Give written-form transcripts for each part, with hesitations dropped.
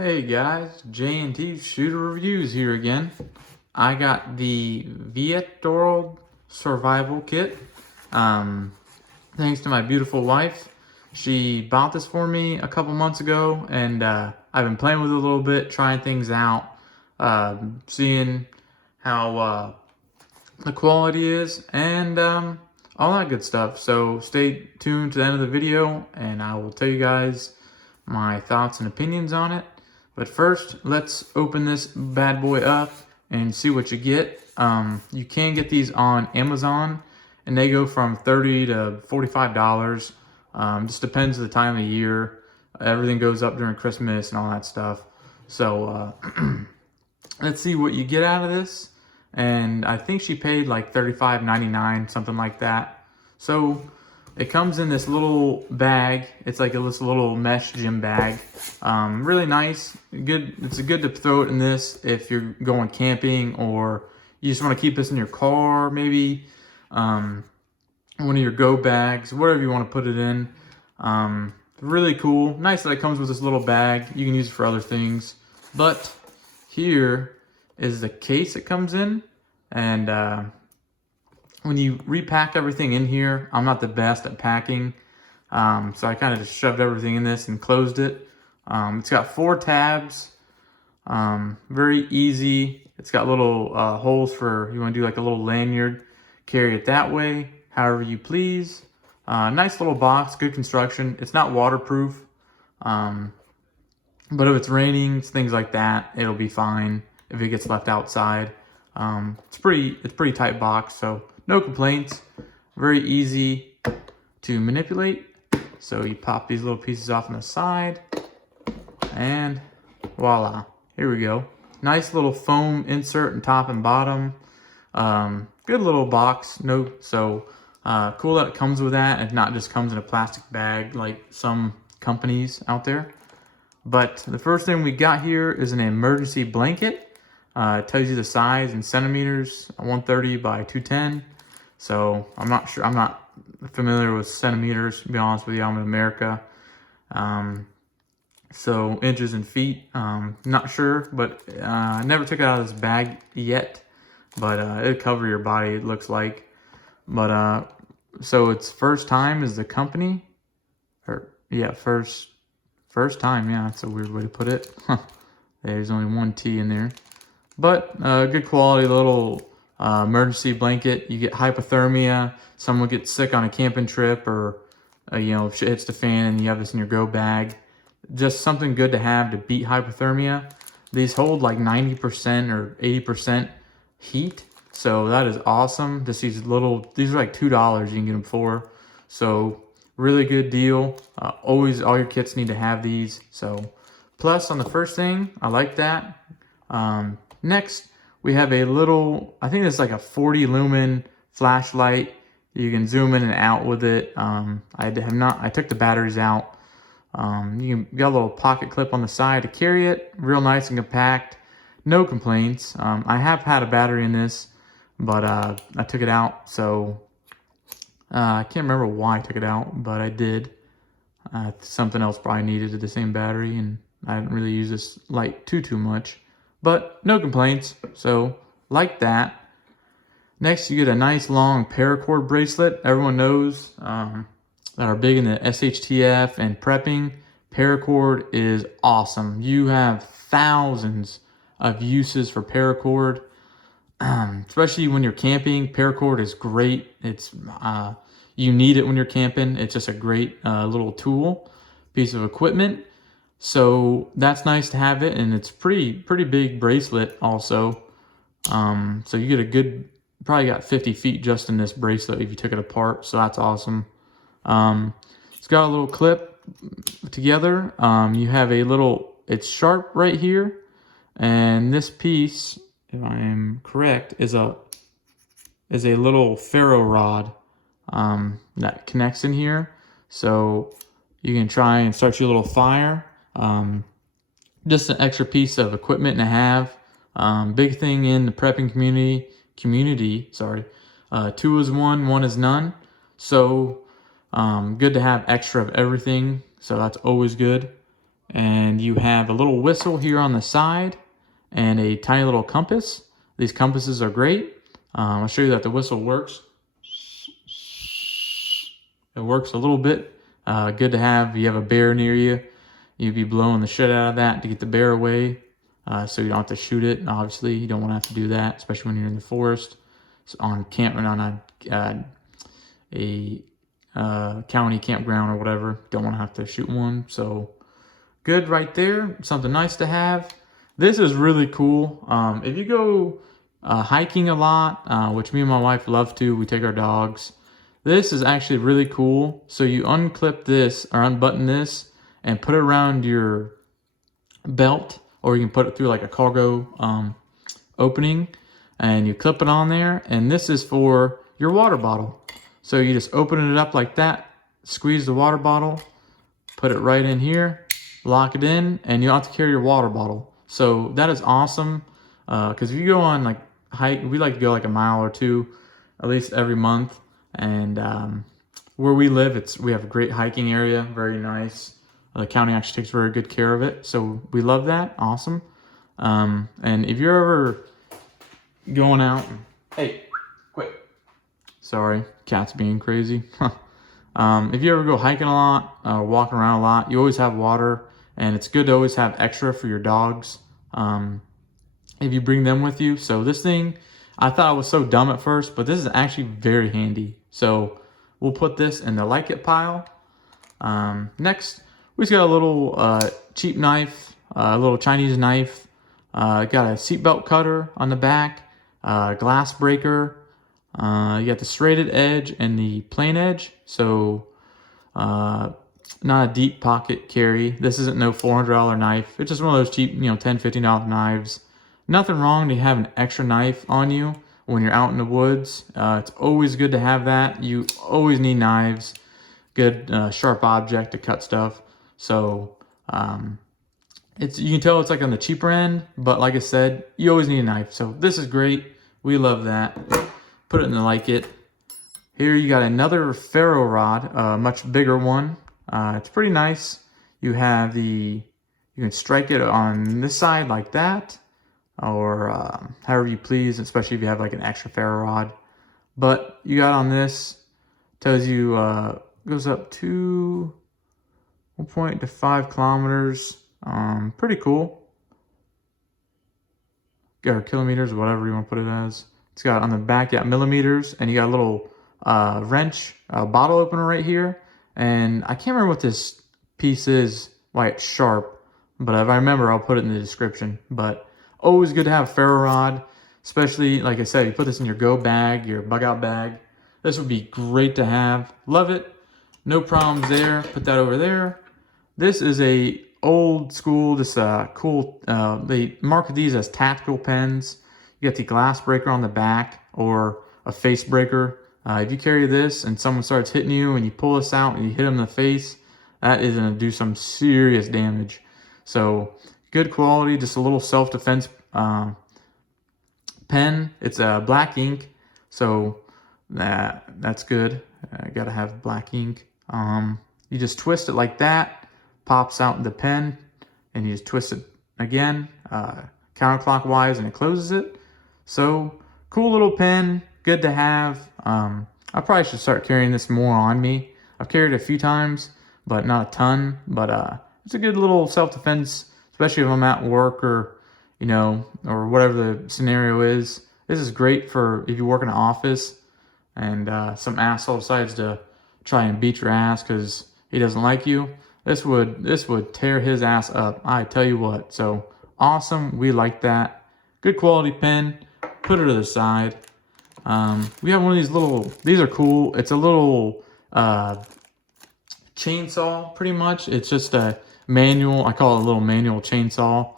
Hey guys, J&T Shooter Reviews here again. I got the Veitorld Survival Kit. Thanks to my beautiful wife. She bought this for me a couple months ago, and I've been playing with it a little bit, trying things out, seeing how the quality is, and all that good stuff. So stay tuned to the end of the video, and I will tell you guys my thoughts and opinions on it. But first, let's open this bad boy up and see what you get. You can get these on Amazon, and they go from $30 to $45. Just depends on the time of year. Everything goes up during Christmas and all that stuff. So let's see what you get out of this. And I think she paid like $35.99, something like that. So it comes in this little bag. It's like this little mesh gym bag. Really nice. Good. It's good to throw it in this if you're going camping, or you just want to keep this in your car, maybe one of your go bags, whatever you want to put it in. Really cool. Nice that it comes with this little bag. You can use it for other things. But here is the case it comes in, and when you repack everything in here, I'm not the best at packing, so I kind of just shoved everything in this and closed it. It's got 4 tabs, very easy. It's got little holes for, you want to do like a little lanyard, carry it that way, however you please. Nice little box, good construction. It's not waterproof, but if it's raining, things like that, it'll be fine if it gets left outside. It's pretty tight box, so no complaints. Very easy to manipulate. So you pop these little pieces off on the side, and voila, here we go. Nice little foam insert in top and bottom. Good little box. So cool that it comes with that and not just comes in a plastic bag like some companies out there. But the first thing we got here is an emergency blanket. It tells you the size in centimeters, 130 by 210. So I'm not sure, I'm not familiar with centimeters, to be honest with you. I'm in America. So inches and feet, not sure, but I never took it out of this bag yet. But it'll cover your body, it looks like. But so it's first time is the company, or yeah, first time. Yeah, that's a weird way to put it. There's only one T in there. But good quality little emergency blanket. You get hypothermia. Someone gets sick on a camping trip, or if shit hits the fan and you have this in your go bag. Just something good to have to beat hypothermia. These hold like 90% or 80% heat, so that is awesome. These are like $2 you can get them for. So really good deal. Always, all your kits need to have these. So plus on the first thing, I like that. Next, we have a little, I think it's like a 40 lumen flashlight. You can zoom in and out with it. I took the batteries out. You got a little pocket clip on the side to carry it. Real nice and compact. No complaints. I have had a battery in this, but I took it out. So I can't remember why I took it out, but I did. Something else probably needed the same battery, and I didn't really use this light too much. But no complaints, so like that. Next, you get a nice long paracord bracelet. Everyone knows that are big in the SHTF and prepping. Paracord is awesome. You have thousands of uses for paracord, especially when you're camping. Paracord is great. It's you need it when you're camping. It's just a great little tool, piece of equipment. So that's nice to have it, and it's pretty big bracelet also. So you get a good, probably got 50 feet just in this bracelet if you took it apart. So that's awesome. It's got a little clip together. You have a little, it's sharp right here, and this piece, if I am correct, is a little ferro rod that connects in here. So you can try and start your little fire. Just an extra piece of equipment to have. Big thing in the prepping community, sorry. 2 is 1, 1 is none. So good to have extra of everything. So that's always good. And you have a little whistle here on the side and a tiny little compass. These compasses are great. I'll show you that the whistle works. It works a little bit. Good to have. If you have a bear near you, you'd be blowing the shit out of that to get the bear away. So you don't have to shoot it. Obviously, you don't want to have to do that, especially when you're in the forest. It's on a county campground or whatever. Don't want to have to shoot one. So good right there. Something nice to have. This is really cool. If you go hiking a lot, which me and my wife love to, we take our dogs. This is actually really cool. So you unclip this or unbutton this and put it around your belt, or you can put it through like a cargo opening, and you clip it on there. And this is for your water bottle. So you just open it up like that, squeeze the water bottle, put it right in here, lock it in, and you don't have to carry your water bottle. So that is awesome. Because if you go on like hike, we like to go like a mile or two, at least every month. And where we live, we have a great hiking area, very nice. The county actually takes very good care of it, so we love that. Awesome. And if you're ever going out, hey, quit. Sorry, cat's being crazy. If you ever go hiking a lot, walking around a lot, you always have water, and it's good to always have extra for your dogs if you bring them with you. So this thing, I thought it was so dumb at first, but this is actually very handy. So we'll put this in the like it pile. Next, we just got a little cheap knife, a little Chinese knife. Got a seatbelt cutter on the back, glass breaker. You got the serrated edge and the plain edge. So not a deep pocket carry. This isn't no $400 knife. It's just one of those cheap, $10, $15 knives. Nothing wrong to have an extra knife on you when you're out in the woods. It's always good to have that. You always need knives. Good sharp object to cut stuff. So you can tell it's like on the cheaper end, but like I said, you always need a knife. So this is great. We love that. Put it in the like it. Here you got another ferro rod, a much bigger one. It's pretty nice. You can strike it on this side like that, or however you please, especially if you have like an extra ferro rod. But you got on this, tells you goes up to 1.5 kilometers. Pretty cool. Or kilometers, whatever you want to put it as. It's got on the back, you got millimeters, and you got a little wrench, bottle opener right here. And I can't remember what this piece is, why it's sharp, but if I remember, I'll put it in the description. But always good to have a ferro rod, especially, like I said, you put this in your go bag, your bug out bag. This would be great to have. Love it. No problems there. Put that over there. This is a old school, this cool, they market these as tactical pens. You got the glass breaker on the back, or a face breaker. If you carry this and someone starts hitting you and you pull this out and you hit them in the face, that is going to do some serious damage. So good quality, just a little self-defense pen. It's black ink, so that's good. Got to have black ink. You just twist it like that, pops out the pen, and you just twist it again counterclockwise, and it closes it. So cool little pen, good to have. I probably should start carrying this more on me. I've carried it a few times, but not a ton. But it's a good little self-defense, especially if I'm at work, or or whatever the scenario is. This is great for if you work in an office and some asshole decides to try and beat your ass because he doesn't like you. This would tear his ass up, I tell you what. So awesome, we like that. Good quality pen. Put it to the side. We have one of these little, these are cool. It's a little chainsaw, pretty much. It's just a manual, I call it a little manual chainsaw,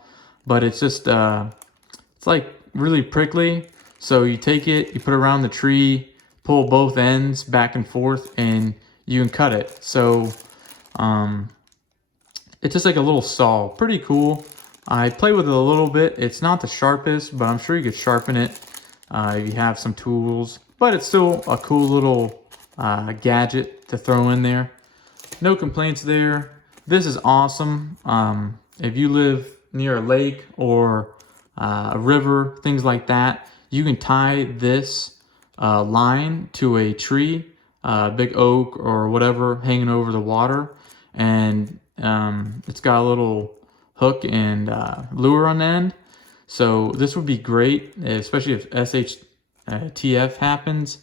but it's just, it's like really prickly. So you take it, you put it around the tree, pull both ends back and forth, and you can cut it. So it's just like a little saw, pretty cool. I play with it a little bit. It's not the sharpest, but I'm sure you could sharpen it if you have some tools. But it's still a cool little gadget to throw in there. No complaints there. This is awesome. If you live near a lake or a river, things like that, you can tie this line to a tree, big oak or whatever, hanging over the water, and it's got a little hook and lure on the end. So this would be great, especially if SHTF happens.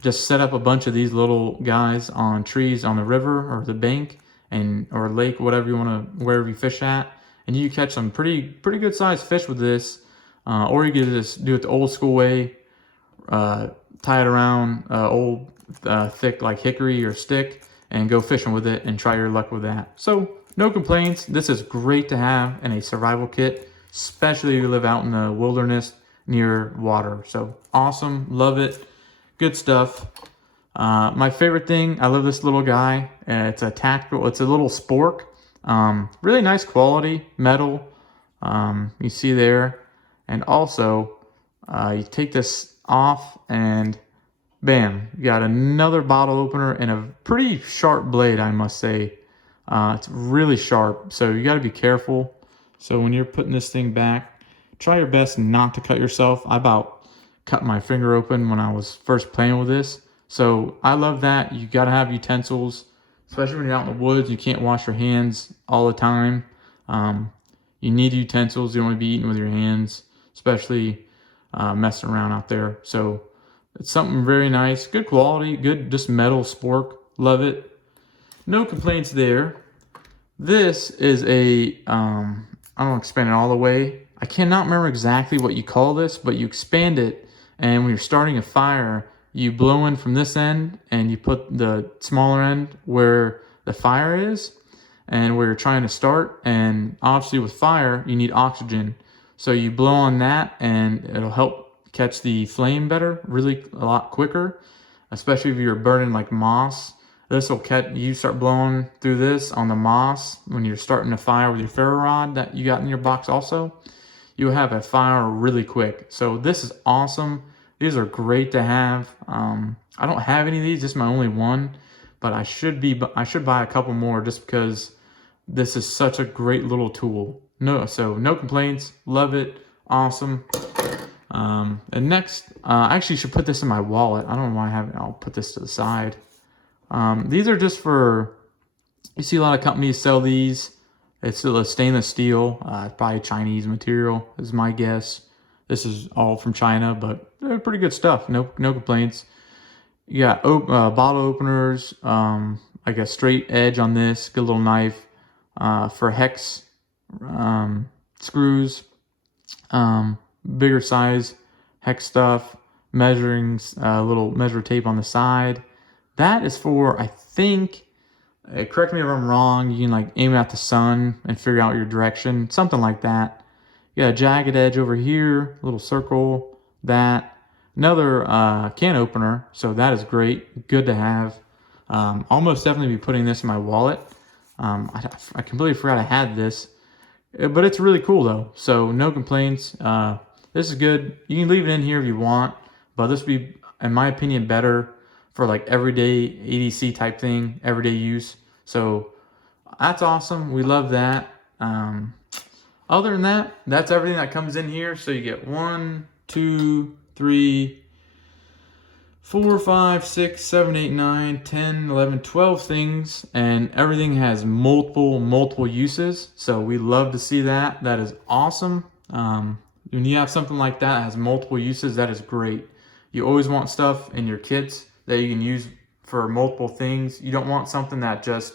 Just set up a bunch of these little guys on trees on the river or the bank and or lake, whatever you want to, wherever you fish at, and you catch some pretty good sized fish with this. Or you could just do it the old school way, tie it around old thick like hickory or stick and go fishing with it and try your luck with that. So no complaints. This is great to have in a survival kit, especially if you live out in the wilderness near water. So awesome, love it, good stuff. My favorite thing, I love this little guy. It's a tactical, it's a little spork. Really nice quality metal. You see there. And also, you take this off and bam, you got another bottle opener and a pretty sharp blade, I must say. It's really sharp, so you got to be careful. So when you're putting this thing back, try your best not to cut yourself. I about cut my finger open when I was first playing with this. So I love that. You got to have utensils, especially when you're out in the woods. You can't wash your hands all the time. You need utensils. You don't want to be eating with your hands, especially messing around out there. So it's something very nice, good quality, good just metal spork. Love it. No complaints there. This is a, I don't expand it all the way. I cannot remember exactly what you call this, but you expand it, and when you're starting a fire, you blow in from this end and you put the smaller end where the fire is and where you're trying to start. And obviously with fire, you need oxygen. So you blow on that and it'll help catch the flame better, really a lot quicker, especially if you're burning like moss. This will catch, you start blowing through this on the moss when you're starting a fire with your ferro rod that you got in your box also. You'll have a fire really quick. So this is awesome. These are great to have. I don't have any of these, this is my only one, but I should buy a couple more just because this is such a great little tool. So no complaints, love it, awesome. And next, I actually should put this in my wallet. I don't know why I haven't. I'll put this to the side. These are just for, you see a lot of companies sell these. It's a stainless steel, probably Chinese material is my guess. This is all from China, but they're pretty good stuff. No complaints. You got bottle openers, like a straight edge on this, good little knife, for hex screws, bigger size hex stuff, measuring, little measure tape on the side. That is for, I think, correct me if I'm wrong, you can like aim it at the sun and figure out your direction, something like that. You got a jagged edge over here, little circle, that. Another can opener, so that is great, good to have. Almost definitely be putting this in my wallet. I completely forgot I had this, but it's really cool though, so no complaints. This is good. You can leave it in here if you want, but this would be, in my opinion, better for like everyday ADC type thing, everyday use. So that's awesome. We love that. Other than that, that's everything that comes in here. So you get 1, 2, 3, 4, 5, 6, 7, 8, 9, 10, 11, 12 things, and everything has multiple uses. So we love to see that. That is awesome. When you have something like that has multiple uses, that is great. You always want stuff in your kits that you can use for multiple things. You don't want something that just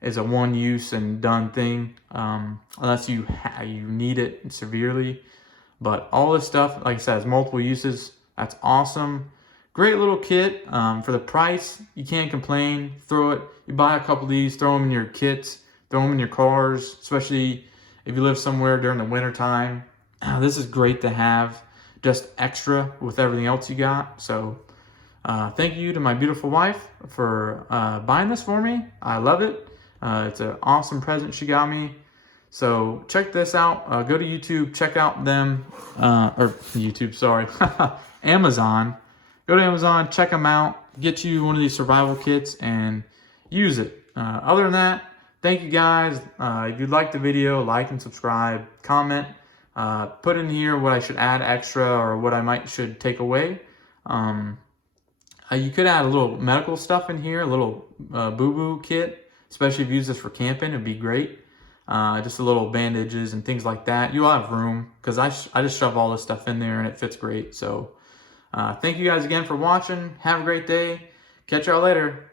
is a one use and done thing, unless you need it severely. But all this stuff, like I said, has multiple uses. That's awesome. Great little kit. For the price, you can't complain. Throw it. You buy a couple of these, throw them in your kits, throw them in your cars, especially if you live somewhere during the winter time. This is great to have, just extra with everything else you got. So thank you to my beautiful wife for buying this for me. I love it. It's an awesome present she got me. So check this out. Go to YouTube, check out them, or YouTube, sorry, Amazon. Go to Amazon, check them out, get you one of these survival kits and use it. Other than that, thank you guys. If you liked the video, like and subscribe, comment, put in here what I should add extra or what I should take away. You could add a little medical stuff in here, a little boo-boo kit, especially if you use this for camping. It'd be great. Just a little bandages and things like that. You'll have room because I just shove all this stuff in there and it fits great. So thank you guys again for watching. Have a great day. Catch y'all later.